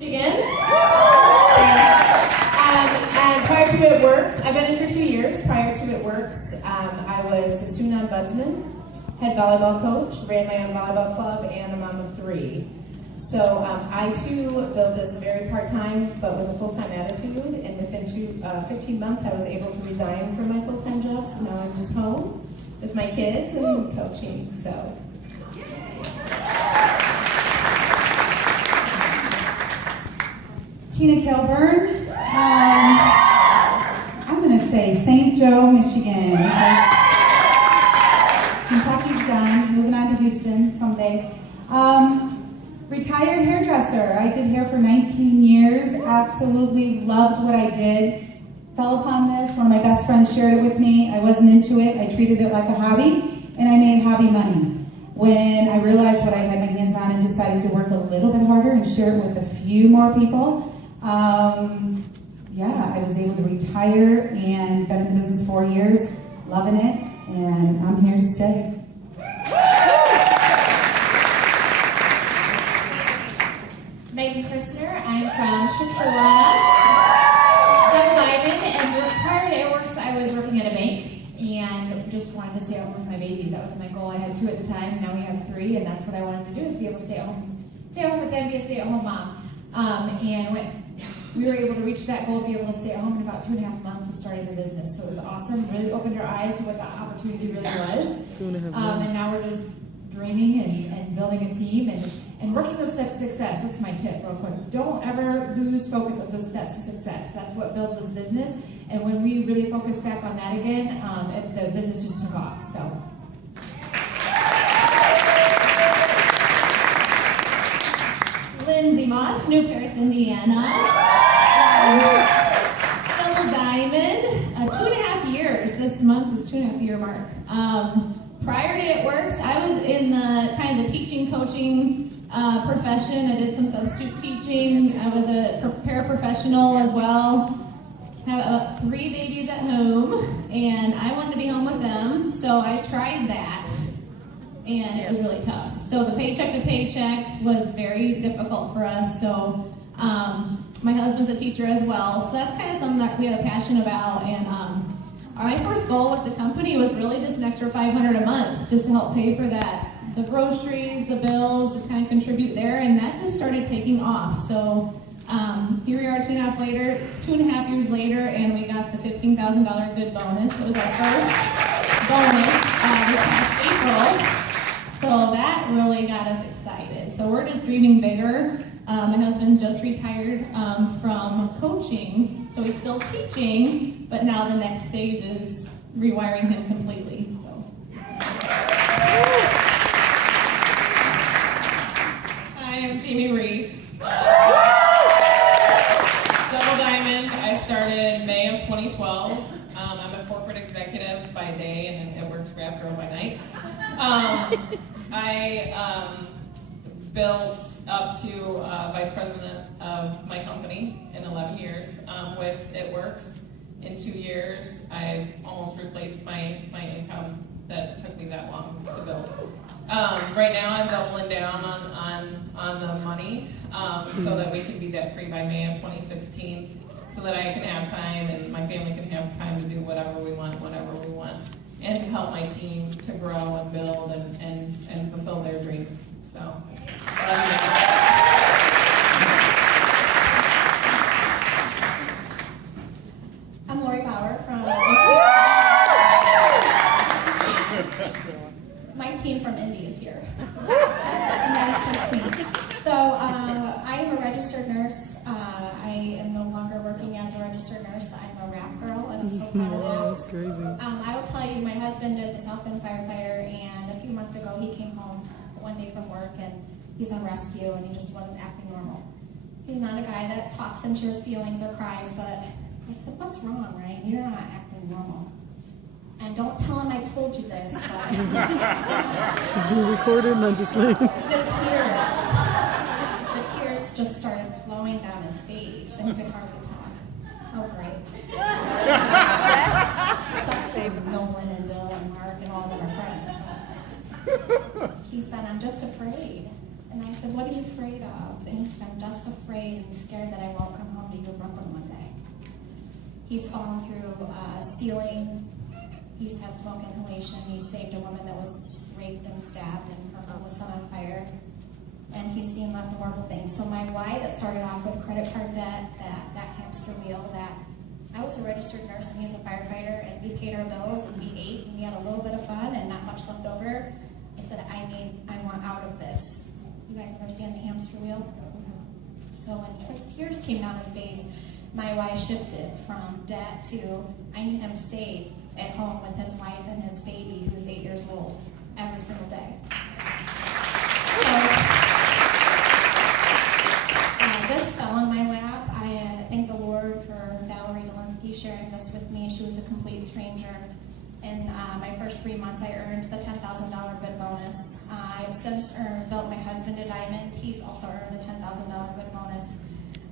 Again. And prior to It Works, I've been in for 2 years. Prior to It Works, I was a student ombudsman, head volleyball coach, ran my own volleyball club, and a mom of 3. So I too built this very part-time, but with a full-time attitude. And within 15 months, I was able to resign from my full-time job. So now I'm just home with my kids and coaching. So. Tina Kilburn. I'm going to say St. Joe, Michigan. Kentucky's done. Moving on to Houston someday. Retired hairdresser. I did hair for 19 years. Absolutely loved what I did. Fell upon this. One of my best friends shared it with me. I wasn't into it. I treated it like a hobby, and I made hobby money. When I realized what I had my hands on and decided to work a little bit harder and share it with a few more people, I was able to retire and been in the business 4 years, loving it, and I'm here to stay. Megan Christner, I'm from Shipshewana, Double Diamond, and prior to It Works, I was working at a bank and just wanted to stay home with my babies. That was my goal. I had 2 at the time, now we have 3, and that's what I wanted to do, is be able to stay home with them, be a stay-at-home mom. And when we were able to reach that goal, be able to stay at home in about 2.5 months of starting the business. So it was awesome. Really opened our eyes to what that opportunity really was. 2.5 months. And now we're just dreaming and building a team and working those steps to success. That's my tip real quick. Don't ever lose focus of those steps to success. That's what builds this business. And when we really focus back on that again, the business just took off. So. Lindsay Moss, New Paris, Indiana. Double Diamond, 2.5 years. This month is 2.5 year mark. Prior to It Works, I was in the kind of the teaching, coaching profession. I did some substitute teaching. I was a paraprofessional as well. Have 3 babies at home, and I wanted to be home with them, so I tried that. And it was really tough. So the paycheck to paycheck was very difficult for us. So my husband's a teacher as well. So that's kind of something that we had a passion about. And our first goal with the company was really just an extra $500 a month, just to help pay for that. The groceries, the bills, just kind of contribute there. And that just started taking off. So here we are 2.5 years later, and we got the $15,000 good bonus. It was our first bonus this past April. So that really got us excited. So we're just dreaming bigger. My husband just retired from coaching, so he's still teaching, but now the next stage is rewiring him completely. So. Hi, I'm Jamie Reese. Double Diamond, I started May of 2012. I'm a corporate executive by day and It Works graph girl by night. I built up to vice president of my company in 11 years with It Works. In 2 years, I almost replaced my income that took me that long to build. Right now, I'm doubling down on the money so that we can be debt-free by May of 2016, so that I can have time and my family can have time to do whatever we want, and to help my team to grow and build and fulfill their dreams. So, I'm Lori Power from my team from Indy is here. So I am a registered nurse. I am no longer working as a registered nurse. I'm a rap girl, and I'm so proud of that. That's crazy. I will tell you, my husband is a South-Bend firefighter, and a few months ago he came home one day from work, and he's on rescue, and he just wasn't acting normal. He's not a guy that talks and shares feelings or cries, but I said, "What's wrong, Ryan? You're not acting normal." And don't tell him I told you this, but She's being recorded, not just like. the tears just started flowing down his face, and he could hardly talk. Oh, great. Sucks with Nolan and Bill and Mark and all of our friends. But he said, "I'm just afraid." And I said, what are you afraid of? And he said, I'm just afraid and scared that I won't come home to you, Brooklyn, one day. He's fallen through a ceiling. He's had smoke inhalation. He saved a woman that was raped and stabbed, and her home was set on fire. And he's seen lots of horrible things. So my why that started off with credit card debt, that hamster wheel, that I was a registered nurse and he was a firefighter, and we paid our bills and we ate and we had a little bit of fun and not much left over. I said, I want out of this. You guys understand the hamster wheel? So when his tears came down his face, my why shifted from debt to I need him safe at home with his wife and his baby who's 8 years old every single day. So, this fell in my lap. I thank the Lord for Valerie Delinsky sharing this with me. She was a complete stranger. In my first 3 months, I earned the $10,000 good bonus. I've since built my husband a diamond. He's also earned the $10,000 good bonus.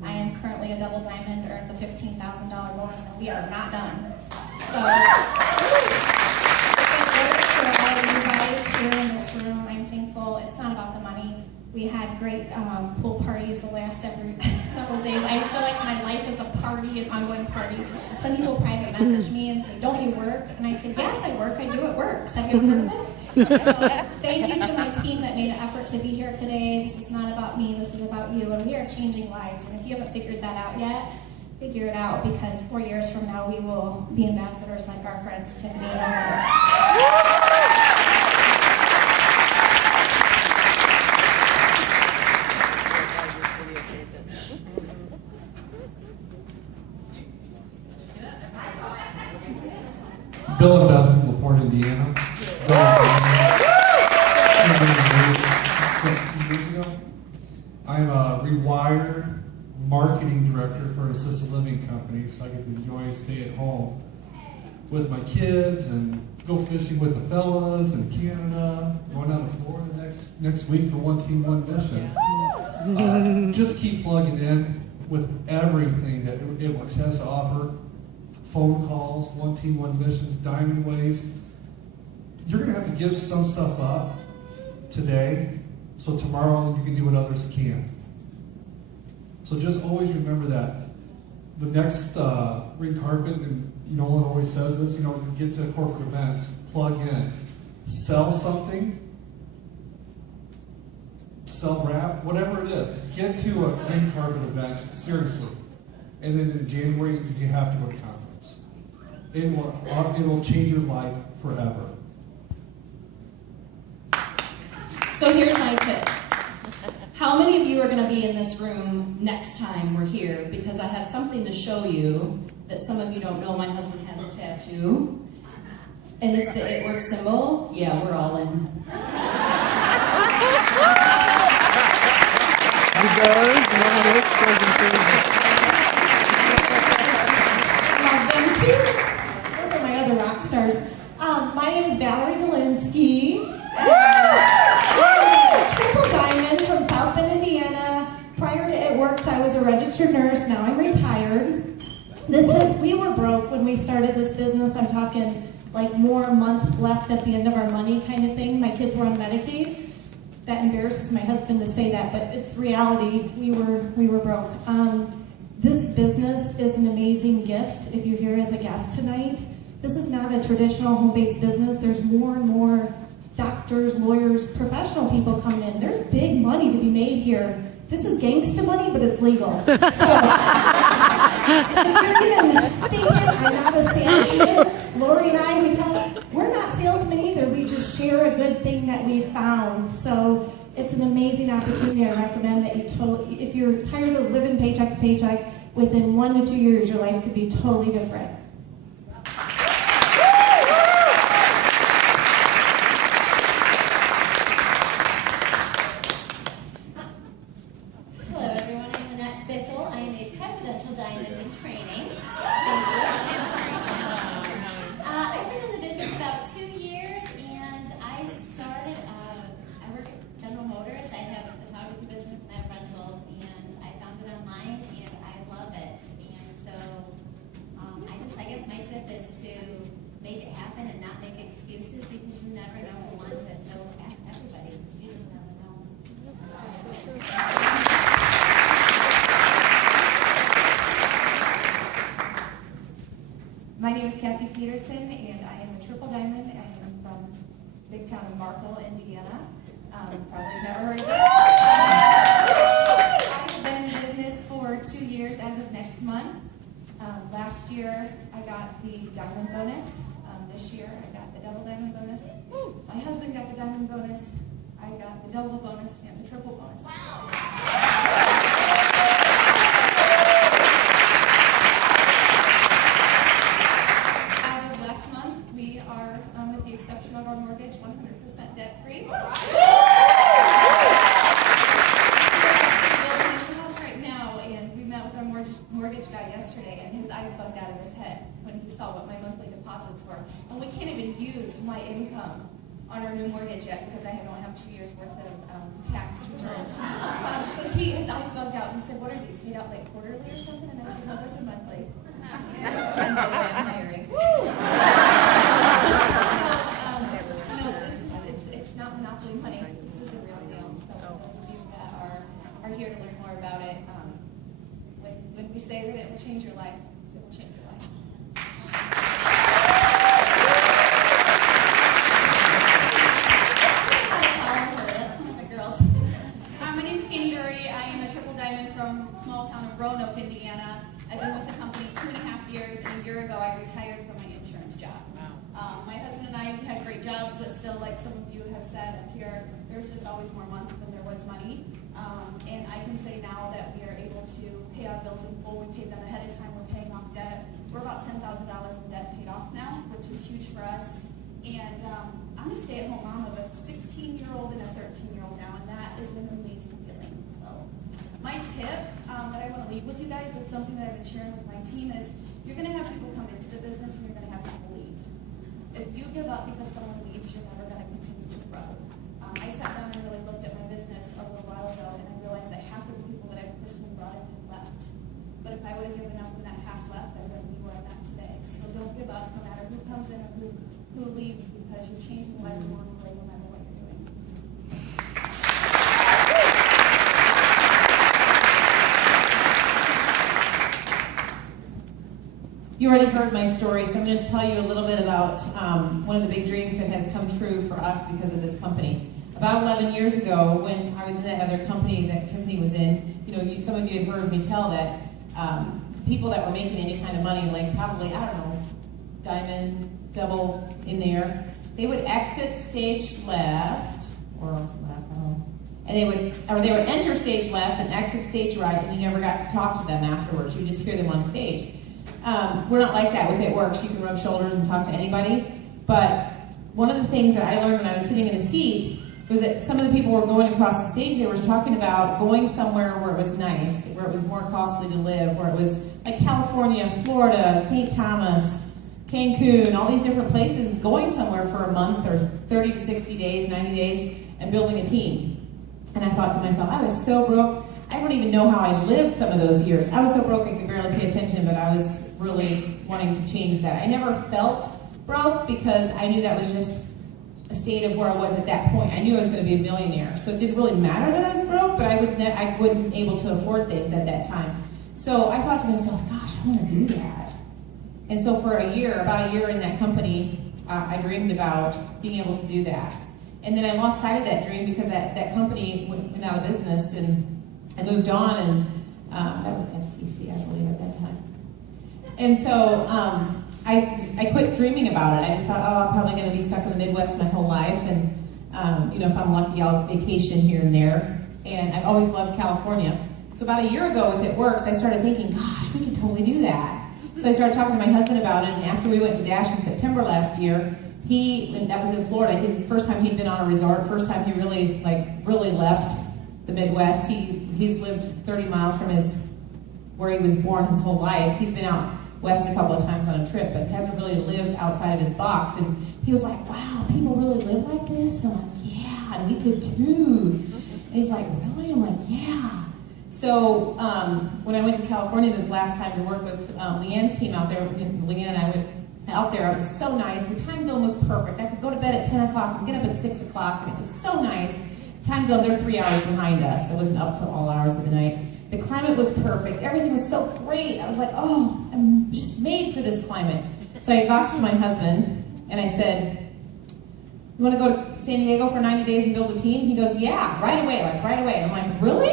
I am currently a double diamond, earned the $15,000 bonus, and we are not done. So, for all of you guys here in this room, I'm thankful. It's not about the money. We had great pool parties the last several days. I feel like my life is a party, an ongoing party. Some people private message me and say, don't you work? And I say, yes, I work. I do it works. Have you ever heard of it? So thank you to my team that made the effort to be here today. This is not about me. This is about you. And we are changing lives. And if you haven't figured that out yet, figure it out, because 4 years from now, we will be ambassadors like our friends Tiffany and Oliver. Bill and Beth from LaPorte, Indiana. I'm a rewired marketing director for an assisted living company, so I get to enjoy stay at home with my kids and go fishing with the fellas in Canada, going down to Florida next week for One Team, One Mission. Just keep plugging in with everything that it has to offer. Phone calls, One Team, One Missions, Diamond Ways. You're going to have to give some stuff up today, so tomorrow you can do what others can't. So just always remember that. The next red carpet, and Nolan always says this, you get to corporate events, plug in. Sell something, sell wrap, whatever it is. Get to a green carpet event, seriously. And then in January, you have to go to conference. It will change your life forever. So here's my tip. How many of you are going to be in this room next time we're here? Because I have something to show you that some of you don't know. My husband has a tattoo. And it's the It Works symbol. Yeah, we're all in. He does? No, that's Love them too. Those are my other rock stars. My name is Valerie Delinsky. Triple diamond from South Bend, Indiana. Prior to It Works, I was a registered nurse. Now I'm retired. We were broke when we started this business. I'm talking like more a month left at the end of our money kind of thing. My kids were on Medicaid. That embarrasses my husband to say that, but it's reality. We were broke. This business is an amazing gift if you're here as a guest tonight. This is not a traditional home-based business. There's more and more doctors, lawyers, professional people coming in. There's big money to be made here. This is gangsta money, but it's legal. So, if you're even thinking, I'm not a salesman, Lori and I, we're not salesmen either. We just share a good thing that we found. So it's an amazing opportunity. I recommend that if you're tired of living paycheck to paycheck, within 1 to 2 years, your life could be totally different. is Kathy Peterson, and I am a triple diamond. I am from big town of Markle, Indiana. Probably never heard of it. I've been in business for 2 years as of next month. Last year, I got the diamond bonus. This year, I got the double diamond bonus. My husband got the diamond bonus. I got the double bonus and the triple bonus. As of last month, we are, with the exception of our mortgage, 100% debt-free. We're building a new house right now, and we met with our mortgage guy yesterday, and his eyes bugged out of his head when he saw what my monthly deposits were. And we can't even use my income on our new mortgage yet because I don't have 2 years worth of tax returns. So his eyes bugged out. He said, "What are these, paid out like quarterly or something?" And I said, "No, those are monthly." And by the way, I'm hiring. So, it's not monopoly money. This is the real deal. So those of you that are here to learn more about it, when we say that it will change your life, it will change your life. My name is Sandy Dury. I am a triple diamond from small town of Roanoke, Indiana. I've been with the company 2.5 years, and a year ago I retired from my insurance job. My husband and I had great jobs, but still, like some of you have said up here, there's just always more money than there was money. And I can say now that we are able to pay our bills in full. We paid them ahead of time. We're paying off debt. We're about $10,000 in debt paid off now, which is huge for us. And I'm a stay-at-home mom of a 16-year-old and a 13-year-old now, and that is an amazing feeling. So my tip that I want to leave with you guys, it's something that I've been sharing with my team, is you're going to have people come into the business and you're going to have people leave. If you give up because someone leaves, you're never going to continue to grow. I sat down and really looked at my business a little while ago, and I realized that half of the people that I personally brought in had left. But if I would have given up when that half left, I wouldn't be where I'm at today. So don't give up, no matter who comes in or who leaves, because you're changing lives along the way no matter what you're doing. You already heard my story, so I'm going to just tell you a little bit about one of the big dreams that has come true for us because of this company. About 11 years ago, when I was in that other company that Tiffany was in, some of you had heard me tell that people that were making any kind of money, like probably, I don't know, diamond, double in there, they would exit stage left, or left, I don't know, and they would enter stage left and exit stage right, and you never got to talk to them afterwards. You just hear them on stage. We're not like that with It Works. You can rub shoulders and talk to anybody. But one of the things that I learned when I was sitting in a seat was that some of the people were going across the stage. They were talking about going somewhere where it was nice, where it was more costly to live, where it was like California, Florida, St. Thomas, Cancun, all these different places, going somewhere for a month or 30 to 60 days, 90 days, and building a team. And I thought to myself, I was so broke. I don't even know how I lived some of those years. I was so broke I could barely pay attention, but I was really wanting to change that. I never felt broke because I knew that was just a state of where I was at that point. I knew I was going to be a millionaire, so it didn't really matter that I was broke, but I wasn't able to afford things at that time. So I thought to myself, gosh, I want to do that. And so for about a year in that company, I dreamed about being able to do that. And then I lost sight of that dream because that company went out of business, and I moved on, and that was FCC, I believe, at that time. And so I quit dreaming about it. I just thought, I'm probably going to be stuck in the Midwest my whole life, and if I'm lucky, I'll vacation here and there. And I've always loved California. So about a year ago with It Works, I started thinking, gosh, we could totally do that. So I started talking to my husband about it, and after we went to Dash in September last year, that was in Florida, his first time he'd been on a resort, first time he really left the Midwest. He's lived 30 miles from where he was born his whole life. He's been out west a couple of times on a trip, but hasn't really lived outside of his box. And he was like, wow, people really live like this? And I'm like, yeah, and we could too. And he's like, really? I'm like, yeah. So when I went to California this last time to work with Leanne's team out there, Leanne and I went out there. It was so nice. The time zone was perfect. I could go to bed at 10 o'clock and get up at 6 o'clock, and it was so nice. Time zone, they're 3 hours behind us. It wasn't up to all hours of the night. The climate was perfect. Everything was so great. I was like, I'm just made for this climate. So I talked to my husband, and I said, you want to go to San Diego for 90 days and build a team? He goes, yeah, right away, like right away. And I'm like, really?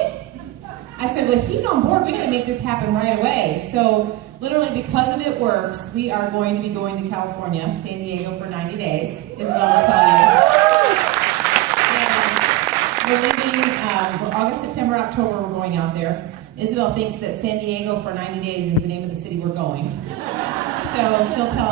I said, well, if he's on board, we got to make this happen right away. So literally, because of It Works, we are going to be going to California, San Diego for 90 days. Isabel will tell you. And we're leaving, August, September, October, we're going out there. Isabel thinks that San Diego for 90 days is the name of the city we're going. So she'll tell